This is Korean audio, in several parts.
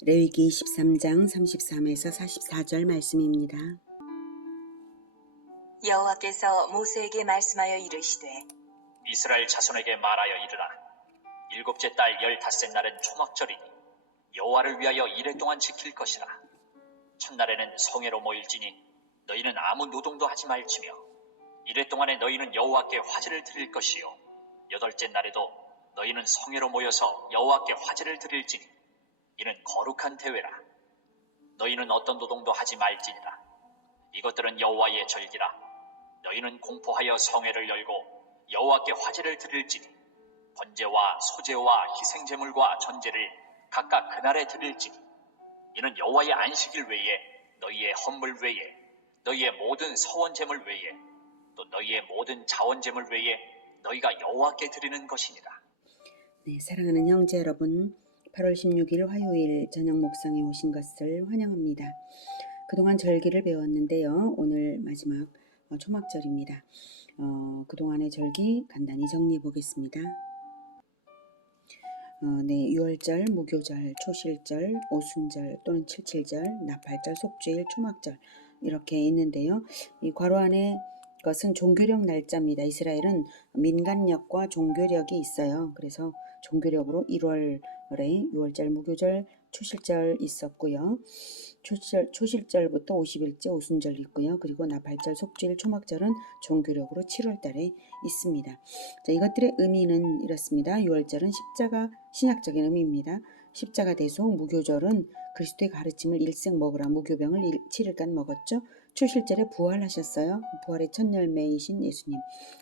레위기 13장 33에서 44절 말씀입니다. 여호와께서 모세에게 말씀하여 이르시되 이스라엘 자손에게 말하여 이르라. 일곱째 달 15째 날은 초막절이니 여호와를 위하여 이레 동안 지킬 것이라. 첫날에는 성회로 모일지니 너희는 아무 노동도 하지 말지며 이레 동안에 너희는 여호와께 화제를 드릴 것이요 여덟째 날에도 너희는 성회로 모여서 여호와께 화제를 드릴지니 이는 거룩한 대회라. 너희는 어떤 노동도 하지 말지니라. 이것들은 여호와의 절기라. 너희는 공포하여 성회를 열고 여호와께 화제를 드릴지니 번제와 소제와 희생제물과 전제를 각각 그날에 드릴지니 이는 여호와의 안식일 외에 너희의 헌물 외에 너희의 모든 서원제물 외에 또 너희의 모든 자원제물 외에 너희가 여호와께 드리는 것이니라. 네, 사랑하는 형제 여러분, 8월 16일 화요일 저녁 목상에 오신 것을 환영합니다. 그동안 절기를 배웠는데요. 오늘 마지막 초막절입니다. 그동안의 절기 간단히 정리해 보겠습니다. 네, 유월절, 무교절, 초실절, 오순절 또는 칠칠절, 나팔절, 속죄일, 초막절 이렇게 있는데요. 이 괄호 안에 것은 종교력 날짜입니다. 이스라엘은 민간력과 종교력이 있어요. 그래서 종교력으로 1월에 유월절, 무교절, 초실절 있었고요. 초실절부터 50일째 오순절 있고요. 그리고 나팔절, 속죄일, 초막절은 종교력으로 7월 달에 있습니다. 자, 이것들의 의미는 이렇습니다. 유월절은 십자가 신약적인 의미입니다. 십자가 대속, 무교절은 그리스도의 가르침을 일생 먹으라. 무교병을 7일간 먹었죠. 초실절에 부활하셨어요. 부활의 첫 열매이신 예수님.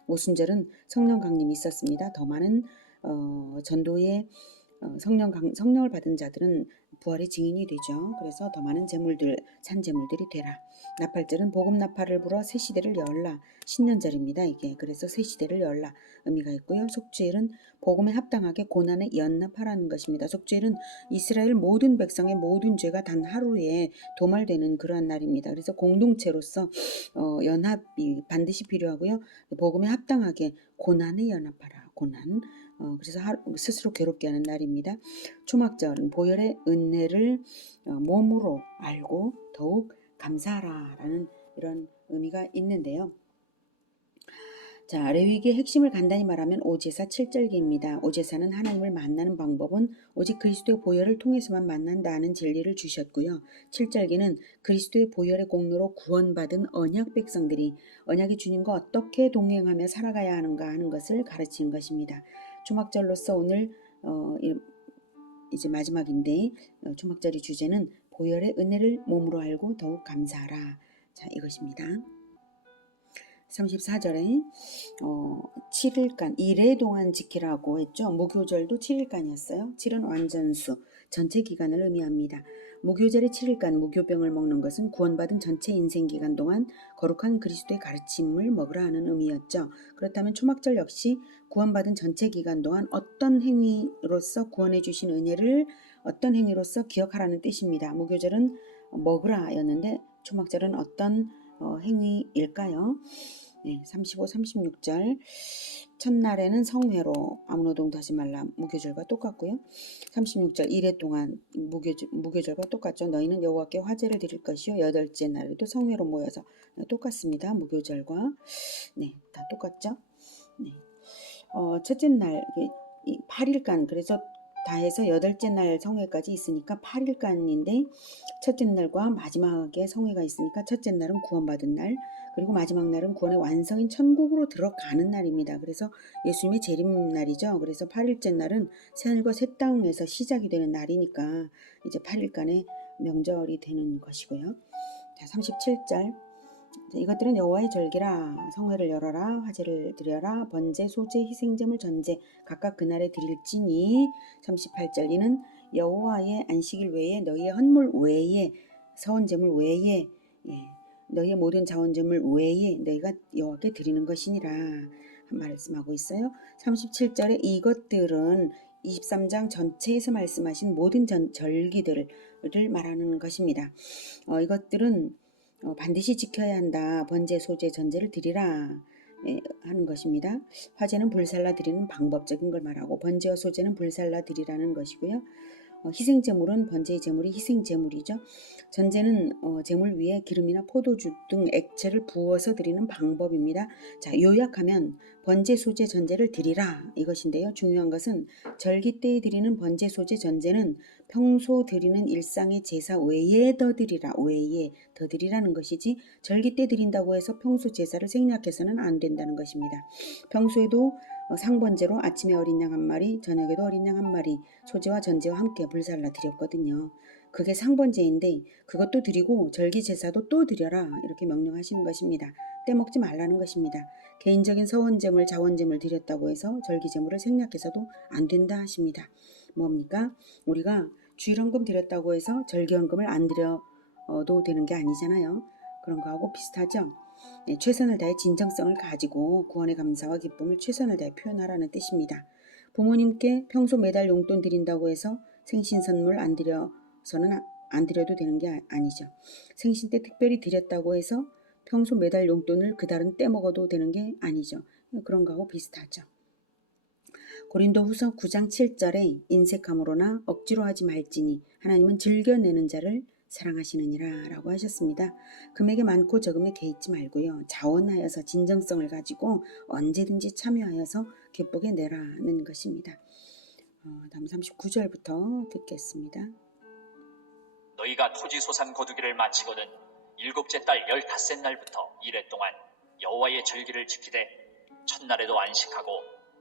오순절은 성령 강림이 있었습니다. 더 많은 전도의 성령을 받은 자들은 부활의 증인이 되죠. 그래서 더 많은 제물들, 산제물들이 되라. 나팔절은 복음 나팔을 불어 새 시대를 열라. 신년절입니다. 이게 그래서 새 시대를 열라 의미가 있고요. 속죄일은 복음에 합당하게 고난에 연납하라는 것입니다. 속죄일은 이스라엘 모든 백성의 모든 죄가 단 하루에 도말되는 그러한 날입니다. 그래서 공동체로서 연합이 반드시 필요하고요. 복음에 합당하게 고난에 연합하라. 고난. 그래서 스스로 괴롭게 하는 날입니다. 초막절은 보혈의 은혜를 몸으로 알고 더욱 감사하라라는 이런 의미가 있는데요. 자, 레위기의 핵심을 간단히 말하면 오제사 7절기입니다. 오제사는 하나님을 만나는 방법은 오직 그리스도의 보혈을 통해서만 만난다는 진리를 주셨고요. 7절기는 그리스도의 보혈의 공로로 구원받은 언약 백성들이 언약의 주님과 어떻게 동행하며 살아가야 하는가 하는 것을 가르치는 것입니다. 초막절로서 오늘 이제 마지막인데 초막절의 주제는 보혈의 은혜를 몸으로 알고 더욱 감사하라. 자, 이것입니다. 34절에 7일간 이레 동안 지키라고 했죠. 무교절도 7일간이었어요. 7은 완전수, 전체 기간을 의미합니다. 무교절의 7일간 무교병을 먹는 것은 구원받은 전체 인생 기간 동안 거룩한 그리스도의 가르침을 먹으라 하는 의미였죠. 그렇다면 초막절 역시 구원받은 전체 기간 동안 어떤 행위로서 구원해 주신 은혜를 어떤 행위로서 기억하라는 뜻입니다. 무교절은 먹으라였는데 초막절은 어떤 행위일까요? 네, 35, 36절 첫날에는 성회로 아무 노동도 하지 말라. 무교절과 똑같고요. 36절 이레 동안 무교절과 똑같죠. 너희는 여호와께 화제를 드릴 것이요 여덟째 날에도 성회로 모여서 똑같습니다. 무교절과 네, 다 똑같죠. 네. 첫째 날 8일간 그래서 다 해서 여덟째 날 성회까지 있으니까 8일간인데 첫째 날과 마지막에 성회가 있으니까 첫째 날은 구원받은 날 그리고 마지막 날은 구원의 완성인 천국으로 들어가는 날입니다. 그래서 예수님의 재림날이죠. 그래서 8일째 날은 새하늘과 새 땅에서 시작이 되는 날이니까 이제 8일간의 명절이 되는 것이고요. 자, 37절 이것들은 여호와의 절기라. 성회를 열어라. 화제를 드려라. 번제, 소제, 희생제물, 전제 각각 그날에 드릴지니. 38절 이는 여호와의 안식일 외에 너희의 헌물 외에 서원제물 외에 너희의 모든 자원제물 외에 너희가 여호와께 드리는 것이니라 말씀하고 있어요. 37절에 이것들은 23장 전체에서 말씀하신 모든 절기들을 말하는 것입니다. 이것들은 반드시 지켜야 한다. 번제, 소제, 전제를 드리라 하는 것입니다. 화제는 불살라 드리는 방법적인 걸 말하고 번제와 소제는 불살라 드리라는 것이고요. 희생 제물은 번제의 제물이 희생 제물이죠. 전제는 제물 위에 기름이나 포도주 등 액체를 부어서 드리는 방법입니다. 자, 요약하면 번제 소제 전제를 드리라 이것인데요. 중요한 것은 절기 때에 드리는 번제 소제 전제는 평소 드리는 일상의 제사 외에 더 드리라, 외에 더 드리라는 것이지 절기 때 드린다고 해서 평소 제사를 생략해서는 안 된다는 것입니다. 평소에도 상번제로 아침에 어린 양 한 마리, 저녁에도 어린 양 한 마리, 소제와 전제와 함께 불살라 드렸거든요. 그게 상번제인데 그것도 드리고 절기 제사도 또 드려라 이렇게 명령하시는 것입니다. 떼먹지 말라는 것입니다. 개인적인 서원제물, 자원제물 드렸다고 해서 절기 제물을 생략해서도 안 된다 하십니다. 뭡니까? 우리가 주일헌금 드렸다고 해서 절기헌금을 안 드려도 되는 게 아니잖아요. 그런 거하고 비슷하죠. 네, 최선을 다해 진정성을 가지고 구원의 감사와 기쁨을 최선을 다해 표현하라는 뜻입니다. 부모님께 평소 매달 용돈 드린다고 해서 생신 선물 안 드려도 되는 게 아니죠. 생신 때 특별히 드렸다고 해서 평소 매달 용돈을 그달은 떼먹어도 되는 게 아니죠. 그런 거하고 비슷하죠. 고린도후서 9장 7절에 인색함으로나 억지로 하지 말지니 하나님은 즐겨내는 자를 사랑하시느니라 라고 하셨습니다. 금액이 많고 적음에 개의치 말고요. 자원하여서 진정성을 가지고 언제든지 참여하여서 기쁘게 내라는 것입니다. 다음 39절부터 듣겠습니다. 너희가 토지 소산 거두기를 마치거든 일곱째 달 15째 날부터 이래 동안 여호와의 절기를 지키되 첫날에도 안식하고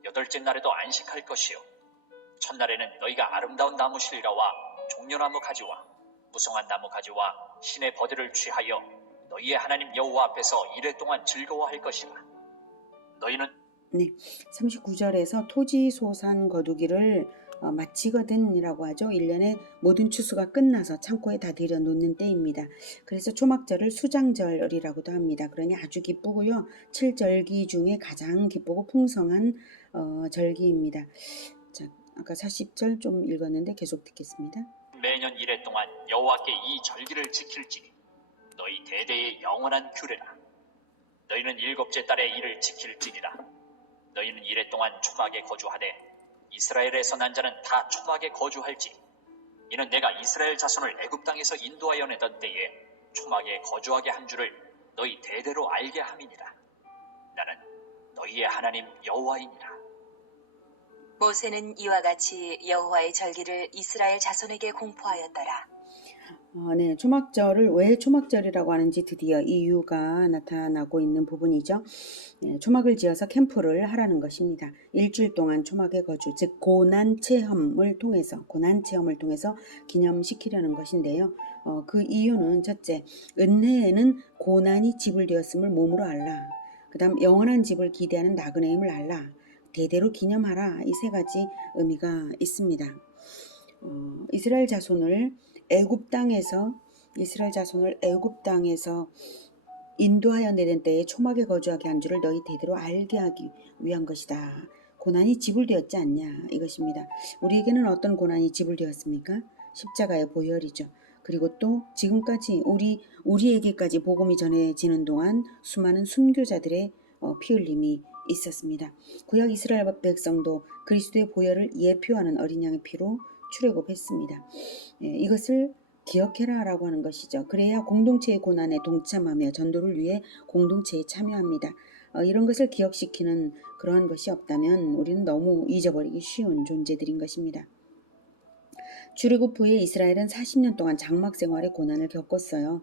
여덟째 날에도 안식할 것이요 첫날에는 너희가 아름다운 나무 실과와 종려나무 가지와 무성한 나무 가지와 신의 버들을 취하여 너희의 하나님 여호와 앞에서 이래 동안 즐거워할 것이라. 너희는 39절에서 토지 소산 거두기를 마치거든 이라고 하죠. 1년에 모든 추수가 끝나서 창고에 다 들여놓는 때입니다. 그래서 초막절을 수장절이라고도 합니다. 그러니 아주 기쁘고요. 7절기 중에 가장 기쁘고 풍성한 절기입니다. 자, 아까 40절 좀 읽었는데 계속 듣겠습니다. 매년 이래 동안 여호와께 이 절기를 지킬지니 너희 대대의 영원한 규례라. 너희는 일곱째 달에 이를 지킬지니라. 너희는 이래 동안 초막에 거주하되 이스라엘에서 난 자는 다 초막에 거주할지. 이는 내가 이스라엘 자손을 애굽 땅에서 인도하여 내던 때에 초막에 거주하게 한 줄을 너희 대대로 알게 함이니라. 나는 너희의 하나님 여호와이니라. 모세는 이와 같이 여호와의 절기를 이스라엘 자손에게 공포하였더라. 네, 초막절을 왜 초막절이라고 하는지 드디어 이유가 나타나고 있는 부분이죠. 네, 초막을 지어서 캠프를 하라는 것입니다. 일주일 동안 초막의 거주, 즉 고난 체험을 통해서 기념시키려는 것인데요. 그 이유는 첫째, 은혜에는 고난이 지불되었음을 몸으로 알라. 그 다음 영원한 집을 기대하는 나그네임을 알라. 대대로 기념하라. 이 세 가지 의미가 있습니다. 이스라엘 자손을 애굽 땅에서 인도하여 내던 때에 초막에 거주하게 한 줄을 너희 대대로 알게 하기 위한 것이다. 고난이 지불되었지 않냐 이것입니다. 우리에게는 어떤 고난이 지불되었습니까? 십자가의 보혈이죠. 그리고 또 지금까지 우리에게까지 복음이 전해지는 동안 수많은 순교자들의 피 흘림이 있었습니다. 구약 이스라엘 백성도 그리스도의 보혈을 예표하는 어린 양의 피로 출애굽했습니다. 이것을 기억해라 라고 하는 것이죠. 그래야 공동체의 고난에 동참하며 전도를 위해 공동체에 참여합니다. 이런 것을 기억시키는 그러한 것이 없다면 우리는 너무 잊어버리기 쉬운 존재들인 것입니다. 출애굽 후에 이스라엘은 40년 동안 장막 생활의 고난을 겪었어요.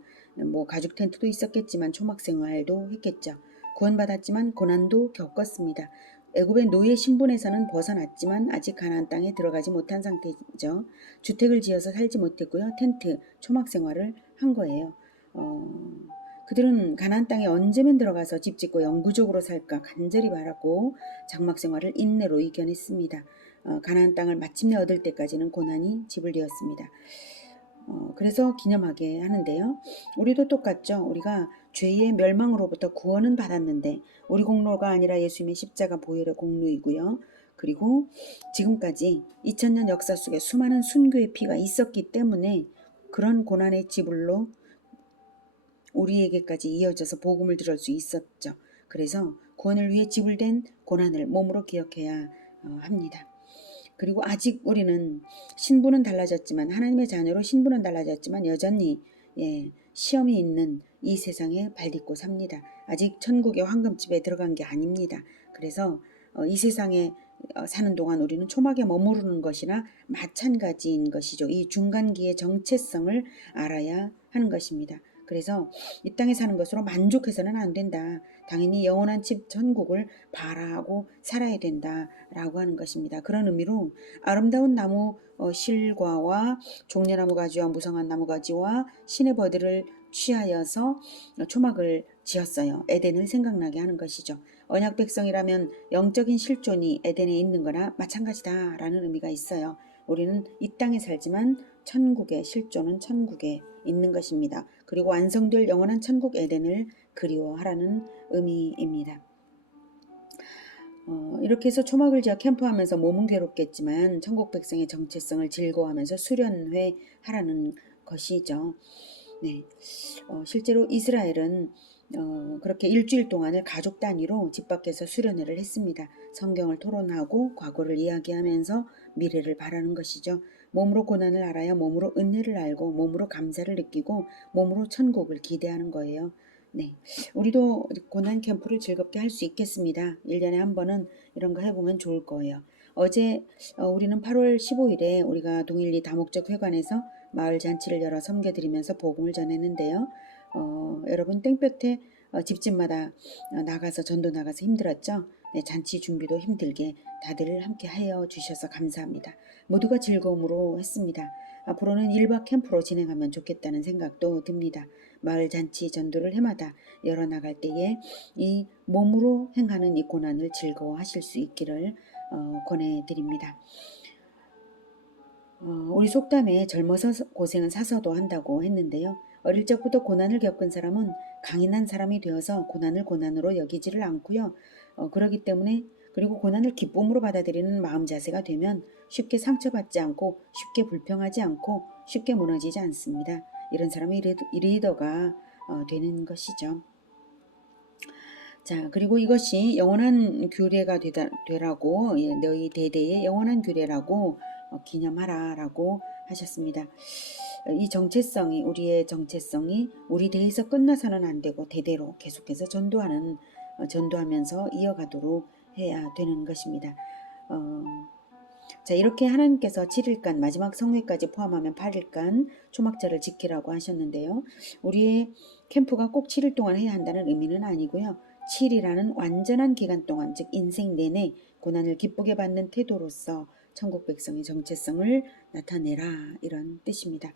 가죽 텐트도 있었겠지만 초막 생활도 했겠죠. 구원받았지만 고난도 겪었습니다. 애굽의 노예 신분에서는 벗어났지만 아직 가나안 땅에 들어가지 못한 상태죠. 주택을 지어서 살지 못했고요. 텐트, 초막 생활을 한 거예요. 그들은 가나안 땅에 언제면 들어가서 집 짓고 영구적으로 살까 간절히 바라고 장막 생활을 인내로 이겨냈습니다. 가나안 땅을 마침내 얻을 때까지는 고난이 지불되었습니다. 그래서 기념하게 하는데요. 우리도 똑같죠. 우리가 죄의 멸망으로부터 구원은 받았는데 우리 공로가 아니라 예수님의 십자가 보혈의 공로이고요. 그리고 지금까지 2000년 역사 속에 수많은 순교의 피가 있었기 때문에 그런 고난의 지불로 우리에게까지 이어져서 복음을 들을 수 있었죠. 그래서 구원을 위해 지불된 고난을 몸으로 기억해야 합니다. 그리고 아직 우리는 신분은 달라졌지만 하나님의 자녀로 신분은 달라졌지만 여전히 시험이 있는 이 세상에 발딛고 삽니다. 아직 천국의 황금집에 들어간 게 아닙니다. 그래서 이 세상에 사는 동안 우리는 초막에 머무르는 것이나 마찬가지인 것이죠. 이 중간기의 정체성을 알아야 하는 것입니다. 그래서 이 땅에 사는 것으로 만족해서는 안 된다. 당연히 영원한 집 천국을 바라고 살아야 된다라고 하는 것입니다. 그런 의미로 아름다운 나무 실과와 종려나무 가지와 무성한 나무 가지와 시내버드를 취하여서 초막을 지었어요. 에덴을 생각나게 하는 것이죠. 언약 백성이라면 영적인 실존이 에덴에 있는 거나 마찬가지다라는 의미가 있어요. 우리는 이 땅에 살지만 천국의 실존은 천국에 있는 것입니다. 그리고 완성될 영원한 천국 에덴을 그리워하라는 의미입니다. 이렇게 해서 초막을 지어 캠프하면서 몸은 괴롭겠지만 천국 백성의 정체성을 즐거워하면서 수련회하라는 것이죠. 네, 실제로 이스라엘은 그렇게 일주일 동안을 가족 단위로 집 밖에서 수련회를 했습니다. 성경을 토론하고 과거를 이야기하면서 미래를 바라는 것이죠. 몸으로 고난을 알아야 몸으로 은혜를 알고 몸으로 감사를 느끼고 몸으로 천국을 기대하는 거예요. 네, 우리도 고난 캠프를 즐겁게 할 수 있겠습니다. 1년에 한 번은 이런 거 해보면 좋을 거예요. 어제 우리는 8월 15일에 우리가 동일리 다목적 회관에서 마을 잔치를 열어 섬겨드리면서 복음을 전했는데요. 여러분 땡볕에 집집마다 나가서 전도 나가서 힘들었죠. 네, 잔치 준비도 힘들게 다들 함께 하여 주셔서 감사합니다. 모두가 즐거움으로 했습니다. 앞으로는 1박 캠프로 진행하면 좋겠다는 생각도 듭니다. 마을 잔치 전도를 해마다 열어나갈 때에 이 몸으로 행하는 이 고난을 즐거워하실 수 있기를 권해드립니다. 우리 속담에 젊어서 고생은 사서도 한다고 했는데요. 어릴 적부터 고난을 겪은 사람은 강인한 사람이 되어서 고난을 고난으로 여기지를 않고요. 그렇기 때문에 그리고 고난을 기쁨으로 받아들이는 마음 자세가 되면 쉽게 상처받지 않고 쉽게 불평하지 않고 쉽게 무너지지 않습니다. 이런 사람이 리더가 되는 것이죠. 자, 그리고 이것이 영원한 규례가 되라고 너희 대대의 영원한 규례라고 기념하라라고 하셨습니다. 이 정체성이 우리의 정체성이 우리 대에서 끝나서는 안 되고 대대로 계속해서 전도하면서 이어가도록 해야 되는 것입니다. 자, 이렇게 하나님께서 7일간 마지막 성회까지 포함하면 8일간 초막절을 지키라고 하셨는데요. 우리의 캠프가 꼭 7일 동안 해야 한다는 의미는 아니고요. 7일이라는 완전한 기간 동안, 즉 인생 내내 고난을 기쁘게 받는 태도로서 천국 백성의 정체성을 나타내라, 이런 뜻입니다.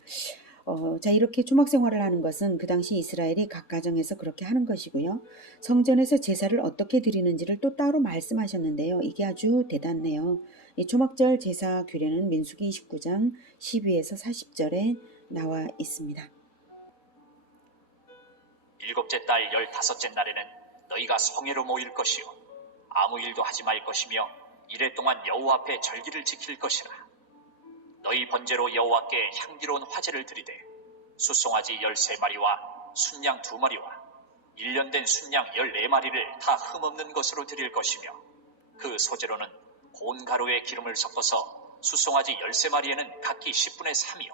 자, 이렇게 초막 생활을 하는 것은 그 당시 이스라엘이 각 가정에서 그렇게 하는 것이고요. 성전에서 제사를 어떻게 드리는지를 또 따로 말씀하셨는데요. 이게 아주 대단해요. 이 초막절 제사 규례는 민수기 29장 12에서 40절에 나와 있습니다. 일곱째 달 15째 날에는 너희가 성회로 모일 것이요 아무 일도 하지 말 것이며 이래 동안 여호와 앞에 절기를 지킬 것이라. 너희 번제로 여호와께 향기로운 화제를 드리되 숫송아지 13마리와 순양 2마리와 1년 된 순양 14마리를 다 흠없는 것으로 드릴 것이며 그 소재로는 고운 가루에 기름을 섞어서 숫송아지 13마리에는 각기 10분의 3이요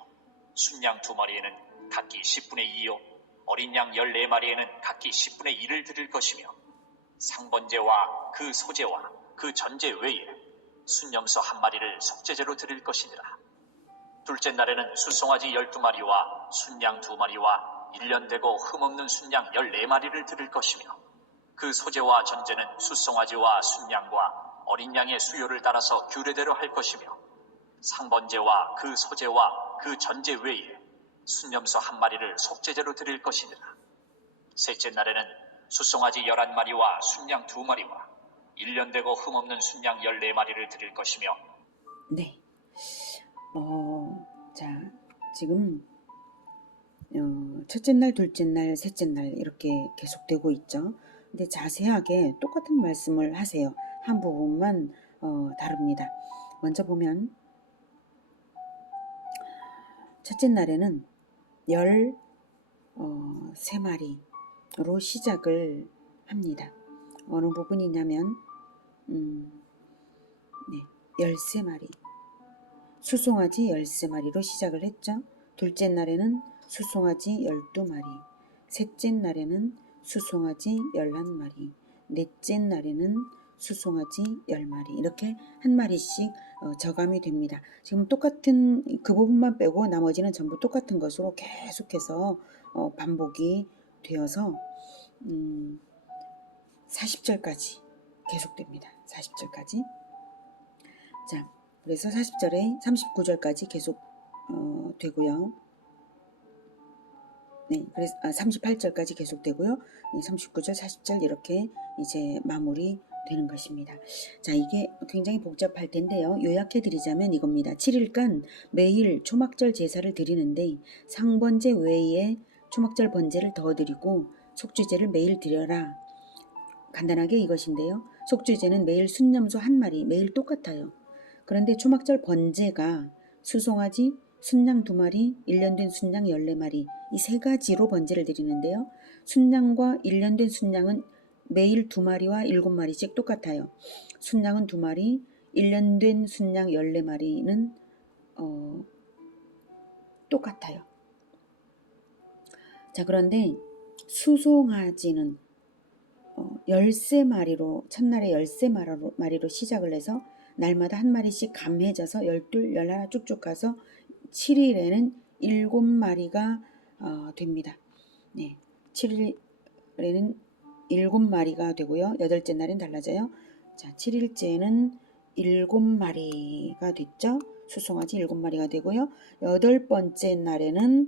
순양 2마리에는 각기 10분의 2요 어린 양 14마리에는 각기 10분의 1을 드릴 것이며 상번제와 그 소제와 그 전제 외에 순염소 1마리를 속죄제로 드릴 것이니라. 둘째 날에는 숫송아지 12마리와 순양 2마리와 1년 되고 흠없는 순양 14마리를 드릴 것이며 그 소제와 전제는 숫송아지와 순양과 어린 양의 수요를 따라서 규례대로 할 것이며 상번제와 그 소제와 그 전제 외에 순염소 1마리를 속죄제로 드릴 것이니라. 셋째 날에는 숫송아지 11마리와 순양 2마리와 1년 되고 흠없는 순양 14마리를 드릴 것이며. 네. 자, 지금 첫째 날, 둘째 날, 셋째 날 이렇게 계속되고 있죠. 근데 자세하게 똑같은 말씀을 하세요. 한 부분만 다릅니다. 먼저 보면 첫째 날에는 13마리로 시작을 합니다. 어느 부분이냐면 13마리 수송아지 13마리로 시작을 했죠. 둘째 날에는 수송아지 12마리, 셋째 날에는 수송아지 11마리, 넷째 날에는 수송아지 10마리, 이렇게 한 마리씩 저감이 됩니다. 지금 똑같은 그 부분만 빼고 나머지는 전부 똑같은 것으로 계속해서 반복이 되어서 40절까지 계속됩니다. 40절까지. 자, 그래서 40절에 39절까지 계속 되고요. 네, 그래서 38절까지 계속되고요. 39절, 40절 이렇게 이제 마무리 되는 것입니다. 자, 이게 굉장히 복잡할 텐데요. 요약해 드리자면 이겁니다. 7일간 매일 초막절 제사를 드리는데 상번제 외에 초막절 번제를 더 드리고 속죄제를 매일 드려라. 간단하게 이것인데요. 속죄제는 매일 순념소 한 마리, 매일 똑같아요. 그런데 초막절 번제가 수송아지, 순양 2마리, 1년 된 순양 14마리, 이 세 가지로 번제를 드리는데요. 순양과 1년 된 순양은 매일 2마리와 7마리씩 똑같아요. 순양은 2마리, 1년 된 순양 14마리는 똑같아요. 자, 그런데 수송아지는 13마리로, 첫날에 13마리로 시작을 해서 날마다 한 마리씩 감해져서 12, 11 쭉쭉 가서 7일에는 7마리가 됩니다. 네, 7일에는 7마리가 되고요. 8째 날엔 달라져요. 자, 7일째는 7마리가 됐죠. 수송아지 7마리가 되고요. 8번째 날에는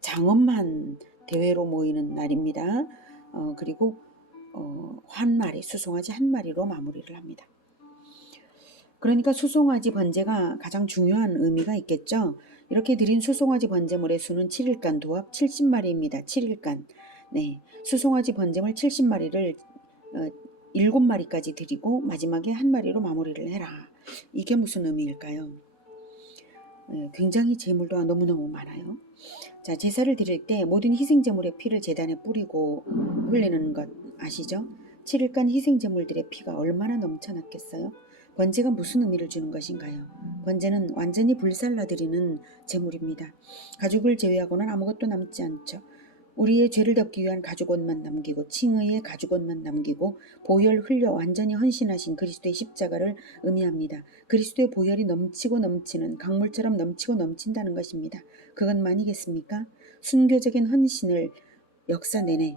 장엄한 대회로 모이는 날입니다. 그리고 한 마리, 수송아지 한 마리로 마무리를 합니다. 그러니까 수송아지 번제가 가장 중요한 의미가 있겠죠. 이렇게 드린 수송아지 번제물의 수는 7일간 도합 70마리입니다. 7일간. 네, 수송아지 번제물 70마리를 7마리까지 드리고 마지막에 한 마리로 마무리를 해라. 이게 무슨 의미일까요? 굉장히 제물도 너무너무 많아요. 자, 제사를 드릴 때 모든 희생제물의 피를 제단에 뿌리고 흘리는 것 아시죠? 7일간 희생제물들의 피가 얼마나 넘쳐났겠어요? 번제가 무슨 의미를 주는 것인가요? 번제는 완전히 불살라드리는 제물입니다. 가죽을 제외하고는 아무것도 남지 않죠. 우리의 죄를 덮기 위한 가죽옷만 남기고 칭의의 가죽옷만 남기고 보혈 흘려 완전히 헌신하신 그리스도의 십자가를 의미합니다. 그리스도의 보혈이 넘치고 넘치는 강물처럼 넘치고 넘친다는 것입니다. 그것만이겠습니까? 순교적인 헌신을 역사 내내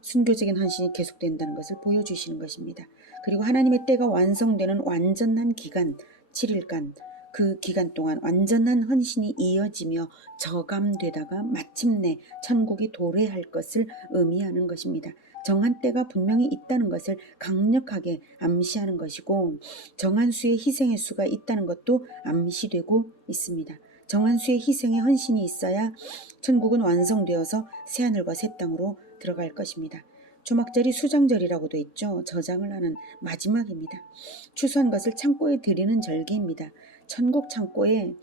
순교적인 헌신이 계속된다는 것을 보여주시는 것입니다. 그리고 하나님의 때가 완성되는 완전한 기간 7일간, 그 기간 동안 완전한 헌신이 이어지며 저감되다가 마침내 천국이 도래할 것을 의미하는 것입니다. 정한 때가 분명히 있다는 것을 강력하게 암시하는 것이고 정한 수의 희생의 수가 있다는 것도 암시되고 있습니다. 정한 수의 희생의 헌신이 있어야 천국은 완성되어서 새하늘과 새 땅으로 들어갈 것입니다. 초막절이 수장절이라고도 있죠. 저장을 하는 마지막입니다. 추수한 것을 창고에 드리는 절기입니다. 천국 창고에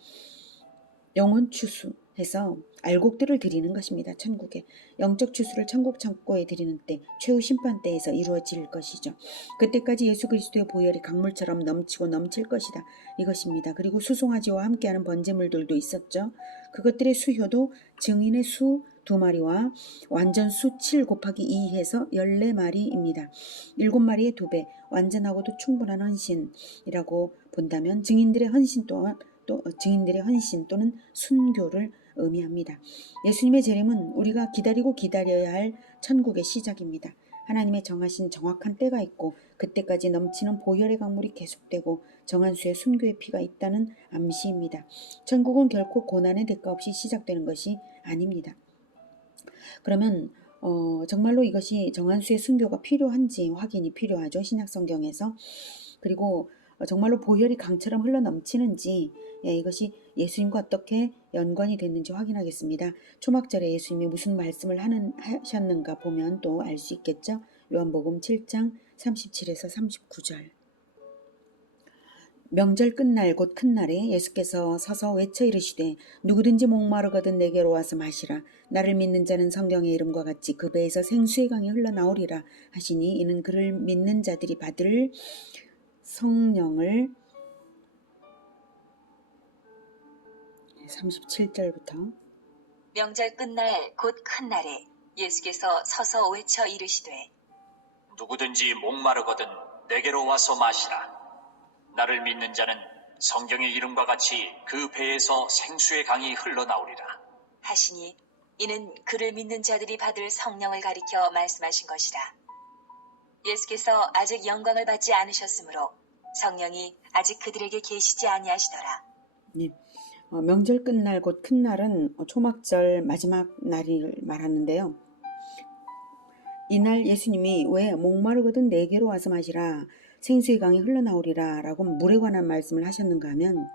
영혼 추수해서 알곡들을 드리는 것입니다. 천국에 영적 추수를 천국 창고에 드리는 때 최후 심판 때에서 이루어질 것이죠. 그때까지 예수 그리스도의 보혈이 강물처럼 넘치고 넘칠 것이다. 이것입니다. 그리고 수송아지와 함께하는 번제물들도 있었죠. 그것들의 수효도 증인의 수 2마리와 완전수 7 곱하기 2 해서 14마리입니다. 7마리의 2배, 완전하고도 충분한 헌신이라고 본다면 증인들의 헌신 또는 순교를 의미합니다. 예수님의 재림은 우리가 기다리고 기다려야 할 천국의 시작입니다. 하나님의 정하신 정확한 때가 있고 그때까지 넘치는 보혈의 강물이 계속되고 정한 수의 순교의 피가 있다는 암시입니다. 천국은 결코 고난의 대가 없이 시작되는 것이 아닙니다. 그러면 정말로 이것이 정한수의 순교가 필요한지 확인이 필요하죠. 신약 성경에서. 그리고 정말로 보혈이 강처럼 흘러넘치는지 이것이 예수님과 어떻게 연관이 됐는지 확인하겠습니다. 초막절에 예수님이 무슨 말씀을 하셨는가 보면 또 알 수 있겠죠. 요한복음 7장 37에서 39절. 명절 끝날 곧 큰 날에 예수께서 서서 외쳐 이르시되 누구든지 목마르거든 내게로 와서 마시라. 나를 믿는 자는 성경의 이름과 같이 그 배에서 생수의 강이 흘러나오리라 하시니 이는 그를 믿는 자들이 받을 성령을 37절부터 명절 끝날 곧 큰 날에 예수께서 서서 외쳐 이르시되 누구든지 목마르거든 내게로 와서 마시라. 나를 믿는 자는 성경의 이름과 같이 그 배에서 생수의 강이 흘러나오리라. 하시니 이는 그를 믿는 자들이 받을 성령을 가리켜 말씀하신 것이라. 예수께서 아직 영광을 받지 않으셨으므로 성령이 아직 그들에게 계시지 아니하시더라. 네. 명절 끝날 곧 큰 날은 초막절 마지막 날을 말하는데요. 이날 예수님이 왜 목마르거든 내게로 와서 마시라 생수의 강이 흘러나오리라 라고 물에 관한 말씀을 하셨는가 하면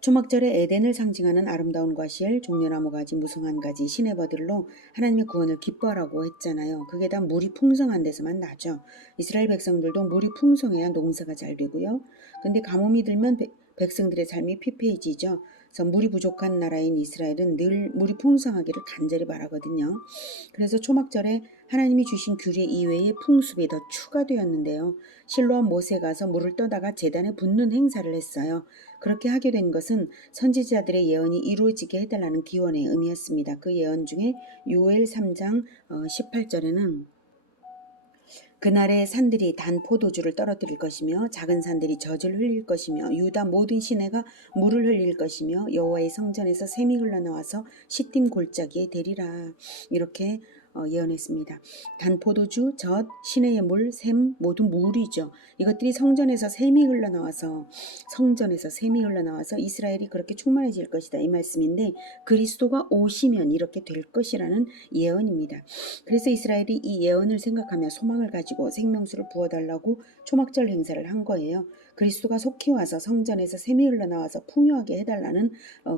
초막절에 에덴을 상징하는 아름다운 과실, 종려나무 가지, 무성한 가지, 시내버들로 하나님의 구원을 기뻐하라고 했잖아요. 그게 다 물이 풍성한 데서만 나죠. 이스라엘 백성들도 물이 풍성해야 농사가 잘 되고요. 근데 가뭄이 들면 백성들의 삶이 피폐해지죠. 그래서 물이 부족한 나라인 이스라엘은 늘 물이 풍성하기를 간절히 바라거든요. 그래서 초막절에 하나님이 주신 규례 이외의 풍습이 더 추가되었는데요. 실로암 못에 가서 물을 떠다가 제단에 붓는 행사를 했어요. 그렇게 하게 된 것은 선지자들의 예언이 이루어지게 해달라는 기원의 의미였습니다. 그 예언 중에 요엘 3장 18절에는 그날에 산들이 단 포도주를 떨어뜨릴 것이며 작은 산들이 젖을 흘릴 것이며 유다 모든 시내가 물을 흘릴 것이며 여호와의 성전에서 샘이 흘러나와서 시딤 골짜기에 되리라. 이렇게 예언했습니다. 단 포도주, 젖, 시내의 물, 샘 모두 물이죠. 이것들이 성전에서 샘이 흘러나와서 이스라엘이 그렇게 충만해질 것이다 이 말씀인데 그리스도가 오시면 이렇게 될 것이라는 예언입니다. 그래서 이스라엘이 이 예언을 생각하며 소망을 가지고 생명수를 부어달라고 초막절 행사를 한 거예요. 그리스도가 속히 와서 성전에서 샘이 흘러나와서 풍요하게 해달라는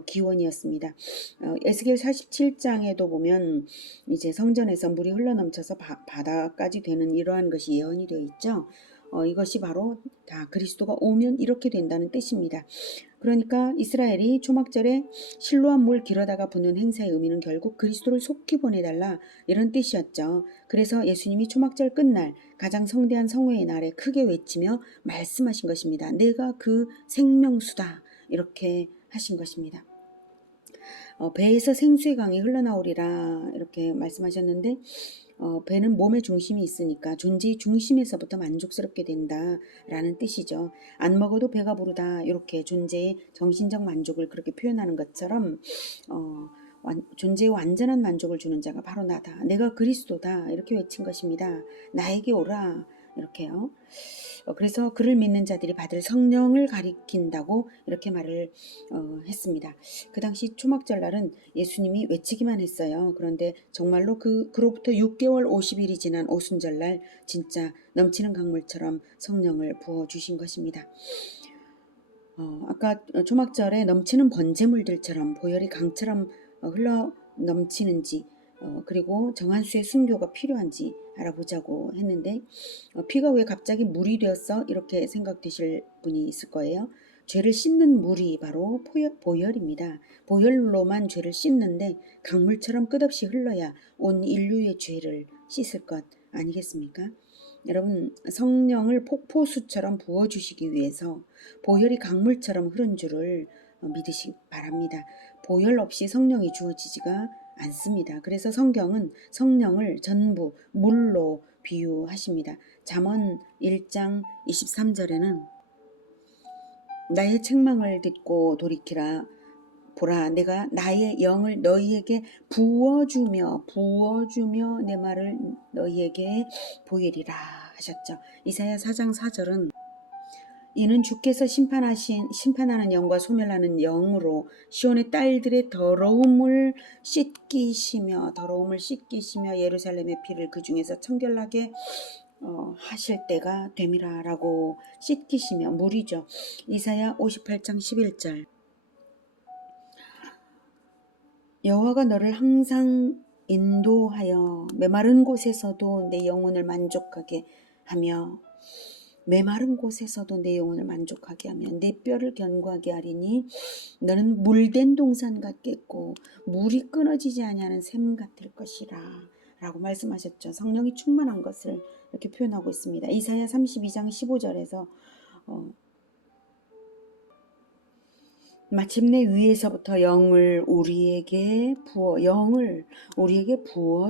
기원이었습니다. 에스겔 47장에도 보면 이제 성전에서 물이 흘러넘쳐서 바다까지 되는 이러한 것이 예언이 되어 있죠. 이것이 바로 다 그리스도가 오면 이렇게 된다는 뜻입니다. 그러니까 이스라엘이 초막절에 실로암 물 길어다가 부는 행사의 의미는 결국 그리스도를 속히 보내달라 이런 뜻이었죠. 그래서 예수님이 초막절 끝날 가장 성대한 성회의 날에 크게 외치며 말씀하신 것입니다. 내가 그 생명수다 이렇게 하신 것입니다. 배에서 생수의 강이 흘러나오리라 이렇게 말씀하셨는데 배는 몸의 중심이 있으니까 존재의 중심에서부터 만족스럽게 된다라는 뜻이죠. 안 먹어도 배가 부르다 이렇게 존재의 정신적 만족을 그렇게 표현하는 것처럼 존재의 완전한 만족을 주는 자가 바로 나다. 내가 그리스도다 이렇게 외친 것입니다. 나에게 오라 이렇게요. 그래서 그를 믿는 자들이 받을 성령을 가리킨다고 이렇게 말을 했습니다. 그 당시 초막절날은 예수님이 외치기만 했어요. 그런데 정말로 그로부터 6개월 50일이 지난 오순절날 진짜 넘치는 강물처럼 성령을 부어주신 것입니다. 아까 초막절에 넘치는 번제물들처럼 보혈이 강처럼 흘러 넘치는지 그리고 정한 수의 순교가 필요한지 알아보자고 했는데 피가 왜 갑자기 물이 되었어? 이렇게 생각되실 분이 있을 거예요. 죄를 씻는 물이 바로 보혈입니다. 보혈로만 죄를 씻는데 강물처럼 끝없이 흘러야 온 인류의 죄를 씻을 것 아니겠습니까? 여러분 성령을 폭포수처럼 부어주시기 위해서 보혈이 강물처럼 흐른 줄을 믿으시기 바랍니다. 보혈 없이 성령이 주어지지가 않습니다. 그래서 성경은 성령을 전부 물로 비유하십니다. 잠언 1장 23절에는 나의 책망을 듣고 돌이키라. 보라 내가 나의 영을 너희에게 부어주며 내 말을 너희에게 보이리라 하셨죠. 이사야 4장 4절은 이는 주께서 심판하는 영과 소멸하는 영으로 시온의 딸들의 더러움을 씻기시며 예루살렘의 피를 그 중에서 청결하게 하실 때가 됨이라라고 씻기시며 물이죠. 이사야 58장 11절 여호와가 너를 항상 인도하여 메마른 곳에서도 내 영혼을 만족하게 하며 메마른 곳에서도 내 영혼을 만족하게 하며 내 뼈를 견고하게 하리니 너는 물된 동산 같겠고 물이 끊어지지 아니하는 샘 같을 것이라 라고 말씀하셨죠. 성령이 충만한 것을 이렇게 표현하고 있습니다. 이사야 32장 15절에서 마침내 위에서부터 영을 우리에게 부어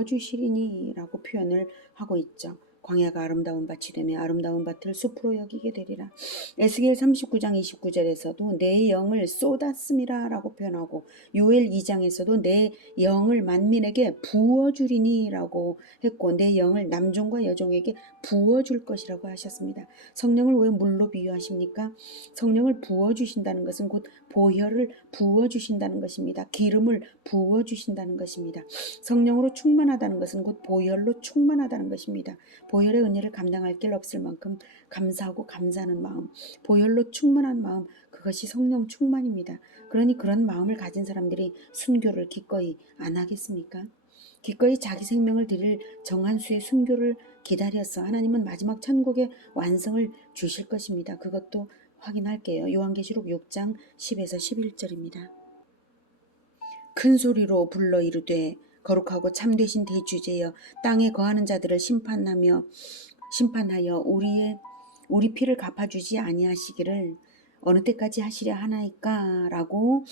주시리니라고 표현을 하고 있죠. 광야가 아름다운 밭이 되며 아름다운 밭을 숲으로 여기게 되리라. 에스겔 39장 29절에서도 내 영을 쏟았음이라 라고 표현하고 요엘 2장에서도 내 영을 만민에게 부어주리니 라고 했고 내 영을 남종과 여종에게 부어줄 것이라고 하셨습니다. 성령을 왜 물로 비유하십니까? 성령을 부어주신다는 것은 곧 보혈을 부어주신다는 것입니다. 기름을 부어주신다는 것입니다. 성령으로 충만하다는 것은 곧 보혈로 충만하다는 것입니다. 보혈의 은혜를 감당할 길 없을 만큼 감사하고 감사하는 마음, 보혈로 충만한 마음, 그것이 성령 충만입니다. 그러니 그런 마음을 가진 사람들이 순교를 기꺼이 안 하겠습니까? 기꺼이 자기 생명을 드릴 정한수의 순교를 기다려서 하나님은 마지막 천국의 완성을 주실 것입니다. 그것도 확인할게요. 요한계시록 6장 10에서 11절입니다. 큰 소리로 불러 이르되 거룩하고 참되신 대주제여 땅에 거하는 자들을 심판하여 우리 피를 갚아주지 아니하시기를 어느 때까지 하시려 하나이까 라고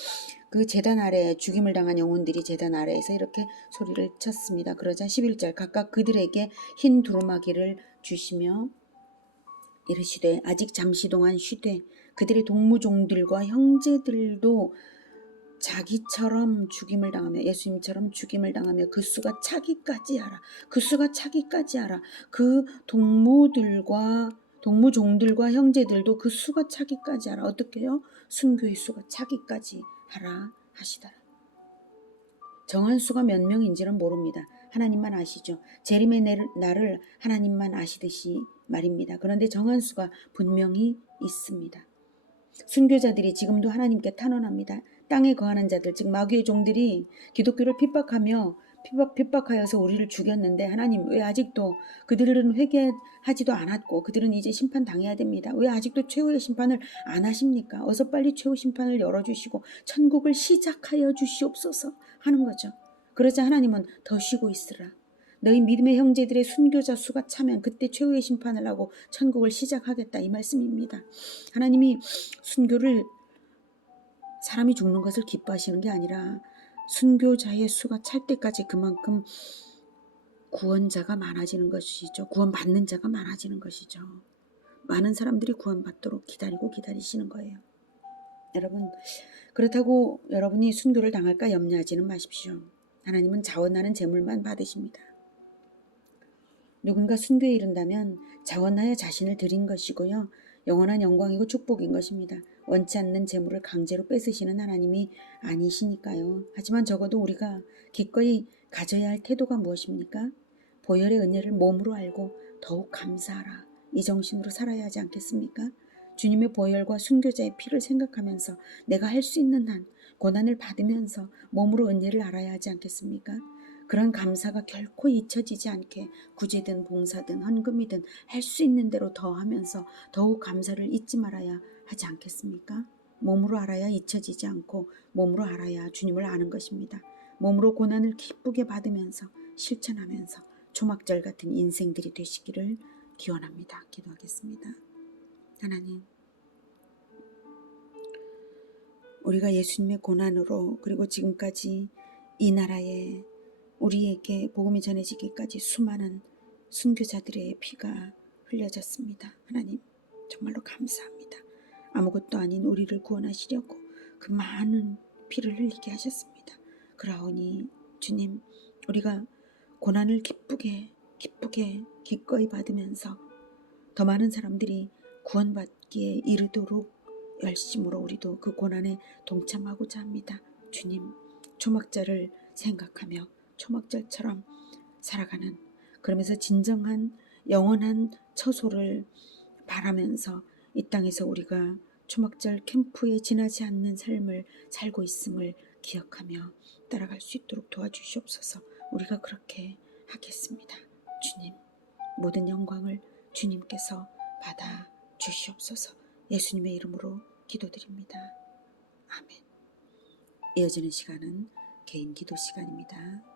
그 제단 아래 죽임을 당한 영혼들이 제단 아래에서 이렇게 소리를 쳤습니다. 그러자 11절 각각 그들에게 흰 두루마기를 주시며 이르시되 아직 잠시 동안 쉬되 그들의 동무종들과 형제들도 자기처럼 죽임을 당하며 예수님처럼 죽임을 당하며 그 수가 차기까지 하라. 그 수가 차기까지 하라. 그 동무종들과 형제들도 그 수가 차기까지 하라. 어떻게 해요? 순교의 수가 차기까지 하라 하시더라. 정한 수가 몇 명인지는 모릅니다. 하나님만 아시죠. 재림의 날을 하나님만 아시듯이 말입니다. 그런데 정한 수가 분명히 있습니다. 순교자들이 지금도 하나님께 탄원합니다. 땅에 거하는 자들 즉 마귀의 종들이 기독교를 핍박하여서 우리를 죽였는데 하나님 왜 아직도 그들은 회개하지도 않았고 그들은 이제 심판당해야 됩니다. 왜 아직도 최후의 심판을 안 하십니까? 어서 빨리 최후 심판을 열어주시고 천국을 시작하여 주시옵소서 하는 거죠. 그러자 하나님은 더 쉬고 있으라. 너희 믿음의 형제들의 순교자 수가 차면 그때 최후의 심판을 하고 천국을 시작하겠다 이 말씀입니다. 하나님이 순교를 사람이 죽는 것을 기뻐하시는 게 아니라 순교자의 수가 찰 때까지 그만큼 구원자가 많아지는 것이죠. 구원받는 자가 많아지는 것이죠. 많은 사람들이 구원받도록 기다리시는 거예요. 여러분, 그렇다고 여러분이 순교를 당할까 염려하지는 마십시오. 하나님은 자원하는 재물만 받으십니다. 누군가 순교에 이른다면 자원하여 자신을 드린 것이고요. 영원한 영광이고 축복인 것입니다. 원치 않는 재물을 강제로 뺏으시는 하나님이 아니시니까요. 하지만 적어도 우리가 기꺼이 가져야 할 태도가 무엇입니까? 보혈의 은혜를 몸으로 알고 더욱 감사하라. 이 정신으로 살아야 하지 않겠습니까? 주님의 보혈과 순교자의 피를 생각하면서 내가 할 수 있는 한 고난을 받으면서 몸으로 은혜를 알아야 하지 않겠습니까? 그런 감사가 결코 잊혀지지 않게 구제든 봉사든 헌금이든 할 수 있는 대로 더 하면서 더욱 감사를 잊지 말아야 하지 않겠습니까? 몸으로 알아야 잊혀지지 않고 몸으로 알아야 주님을 아는 것입니다. 몸으로 고난을 기쁘게 받으면서 실천하면서 초막절 같은 인생들이 되시기를 기원합니다. 기도하겠습니다. 하나님, 우리가 예수님의 고난으로 그리고 지금까지 이 나라에 우리에게 복음이 전해지기까지 수많은 순교자들의 피가 흘려졌습니다. 하나님 정말로 감사합니다. 아무것도 아닌 우리를 구원하시려고 그 많은 피를 흘리게 하셨습니다. 그러하오니 주님 우리가 고난을 기꺼이 받으면서 더 많은 사람들이 구원받기에 이르도록 열심으로 우리도 그 고난에 동참하고자 합니다. 주님 초막절을 생각하며 초막절처럼 살아가는 그러면서 진정한 영원한 처소를 바라면서 이 땅에서 우리가 초막절 캠프에 지나지 않는 삶을 살고 있음을 기억하며 따라갈 수 있도록 도와주시옵소서. 우리가 그렇게 하겠습니다. 주님 모든 영광을 주님께서 받아 주시옵소서. 예수님의 이름으로 기도드립니다. 아멘. 이어지는 시간은 개인 기도 시간입니다.